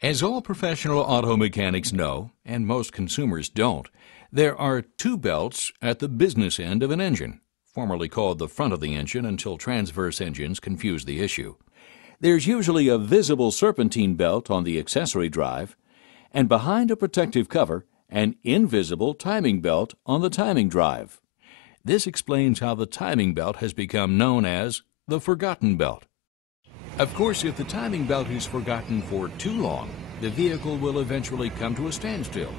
As all professional auto mechanics know, and most consumers don't, there are two belts at the business end of an engine, formerly called the front of the engine until transverse engines confused the issue. There's usually a visible serpentine belt on the accessory drive, and behind a protective cover, an invisible timing belt on the timing drive. This explains how the timing belt has become known as the forgotten belt. Of course, if the timing belt is forgotten for too long, the vehicle will eventually come to a standstill,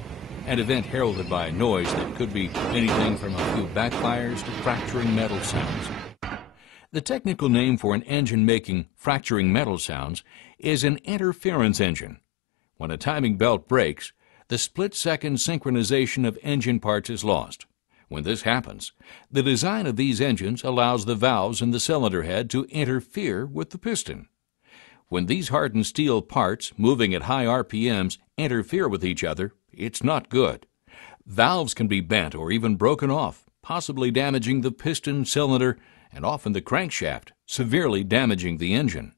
an event heralded by a noise that could be anything from a few backfires to fracturing metal sounds. The technical name for an engine making fracturing metal sounds is an interference engine. When a timing belt breaks, the split-second synchronization of engine parts is lost. When this happens, the design of these engines allows the valves in the cylinder head to interfere with the piston. When these hardened steel parts, moving at high RPMs, interfere with each other, it's not good. Valves can be bent or even broken off, possibly damaging the piston, cylinder, and often the crankshaft, severely damaging the engine.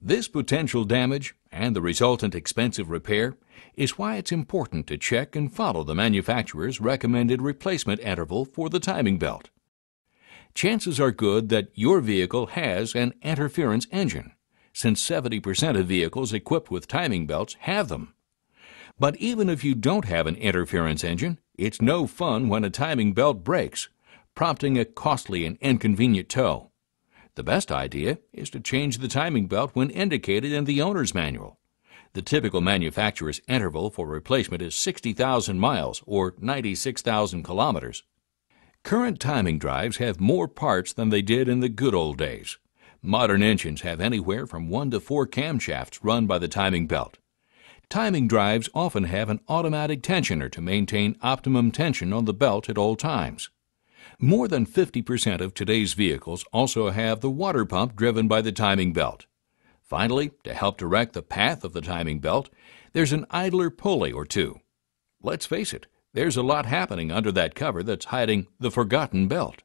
This potential damage and the resultant expensive repair is why it's important to check and follow the manufacturer's recommended replacement interval for the timing belt. Chances are good that your vehicle has an interference engine, since 70% of vehicles equipped with timing belts have them. But even if you don't have an interference engine, it's no fun when a timing belt breaks, prompting a costly and inconvenient tow. The best idea is to change the timing belt when indicated in the owner's manual. The typical manufacturer's interval for replacement is 60,000 miles or 96,000 kilometers. Current timing drives have more parts than they did in the good old days. Modern engines have anywhere from 1 to 4 camshafts run by the timing belt. Timing drives often have an automatic tensioner to maintain optimum tension on the belt at all times. More than 50% of today's vehicles also have the water pump driven by the timing belt. Finally, to help direct the path of the timing belt, there's an idler pulley or two. Let's face it, there's a lot happening under that cover that's hiding the forgotten belt.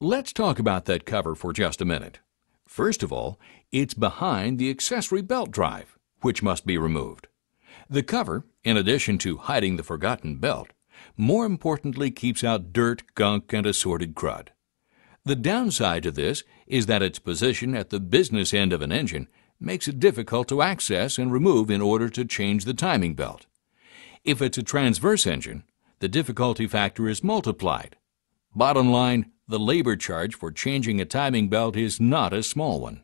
Let's talk about that cover for just a minute. First of all, it's behind the accessory belt drive, which must be removed. The cover, in addition to hiding the forgotten belt, more importantly keeps out dirt, gunk, and assorted crud. The downside to this is that its position at the business end of an engine makes it difficult to access and remove in order to change the timing belt. If it's a transverse engine, the difficulty factor is multiplied. Bottom line, the labor charge for changing a timing belt is not a small one.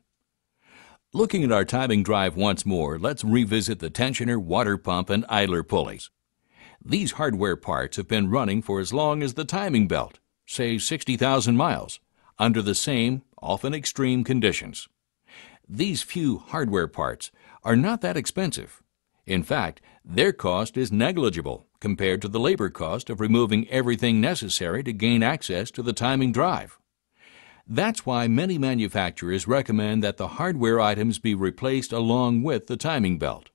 Looking at our timing drive once more, let's revisit the tensioner, water pump, and idler pulleys. These hardware parts have been running for as long as the timing belt, say 60,000 miles, under the same, often extreme conditions. These few hardware parts are not that expensive. In fact, their cost is negligible compared to the labor cost of removing everything necessary to gain access to the timing drive. That's why many manufacturers recommend that the hardware items be replaced along with the timing belt.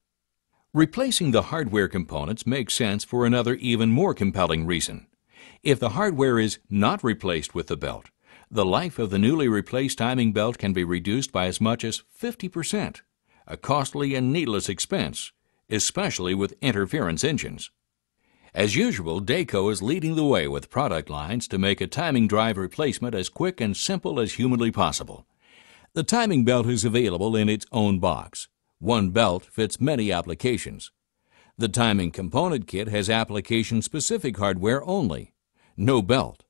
Replacing the hardware components makes sense for another even more compelling reason. If the hardware is not replaced with the belt, the life of the newly replaced timing belt can be reduced by as much as 50%, a costly and needless expense, especially with interference engines. As usual, Dayco is leading the way with product lines to make a timing drive replacement as quick and simple as humanly possible. The timing belt is available in its own box. One belt fits many applications. The timing component kit has application-specific hardware only, no belt.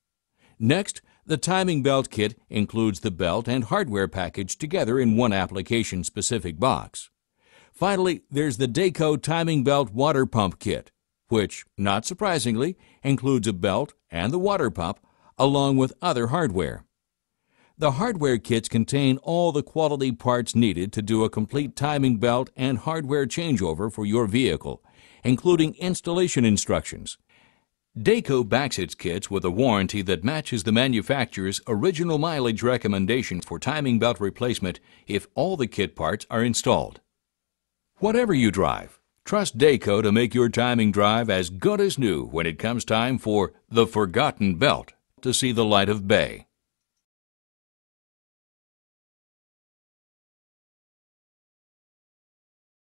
Next, the timing belt kit includes the belt and hardware package together in one application-specific box. Finally, there's the Dayco timing belt water pump kit, which, not surprisingly, includes a belt and the water pump, along with other hardware. The hardware kits contain all the quality parts needed to do a complete timing belt and hardware changeover for your vehicle, including installation instructions. Dayco backs its kits with a warranty that matches the manufacturer's original mileage recommendations for timing belt replacement if all the kit parts are installed. Whatever you drive, trust Dayco to make your timing drive as good as new when it comes time for the forgotten belt to see the light of day.